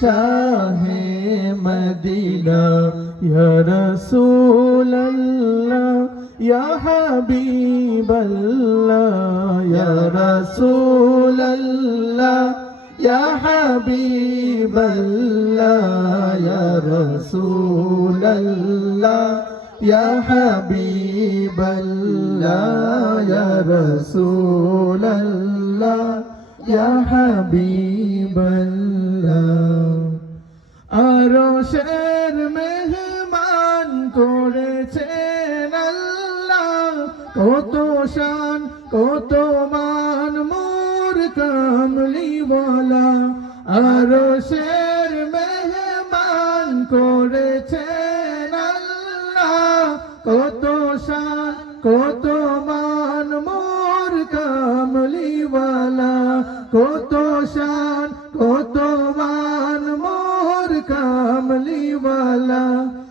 শাহে Medina ইয়া রাসূলুল্লাহ ইয়া হাবিবাল্লাহ ইয়া রাসূলুল্লাহ ইয়া হাবিবাল্লাহ ইয়া রাসূলুল্লাহ ইয়া হাবিবাল্লাহ ইয়া রাসূলুল্লাহ ইয়া হাবিবাল্লাহ করেছেন আল্লাহ। কত শান, কত মান, মোর কামলিওয়ালা আরশের মেহমান করেছেন আল্লাহ। কত শান, কত মান, মোর কামলিওয়ালা কত শান, কত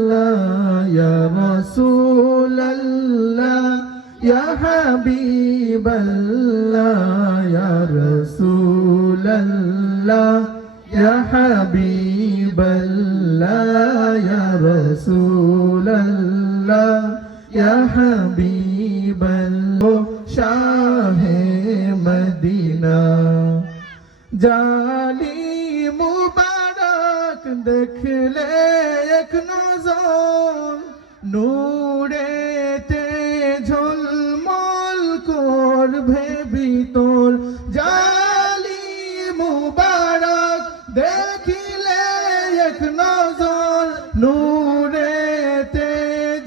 ইয়া রাসূলুল্লাহ, ইয়া হাবিবাল্লাহ, ইয়া রাসূলুল্লাহ, ইয়া হাবিবাল্লাহ, ইয়া রাসূলুল্লাহ, ইয়া হাবিবাল্লাহ, শাহে মদিনা। জালি এক নজর, নূরেতে ঝলমল করবে ভিতর জালি মুবারক দেখিলে এক নজর, নূরেতে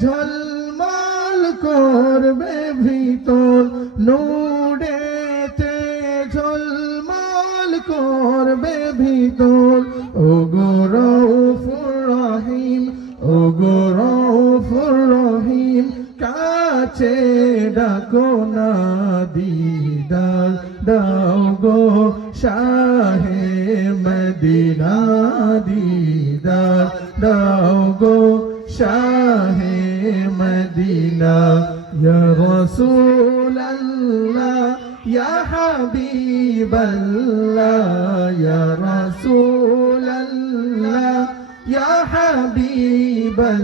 ঝলমল করবে ভিতর নূরেতে ঝলমল করবে ভিতর ও ডাকো না দিদার, দাও গো শাহে মদিনা দিদার, দাও গো শাহে মদিনা। ইয়া রাসূলুল্লাহ, ইয়া হাবিবাল্লাহ, ইয়া রাসূলুল্লাহ, ইয়া হাবিবাল্লাহ।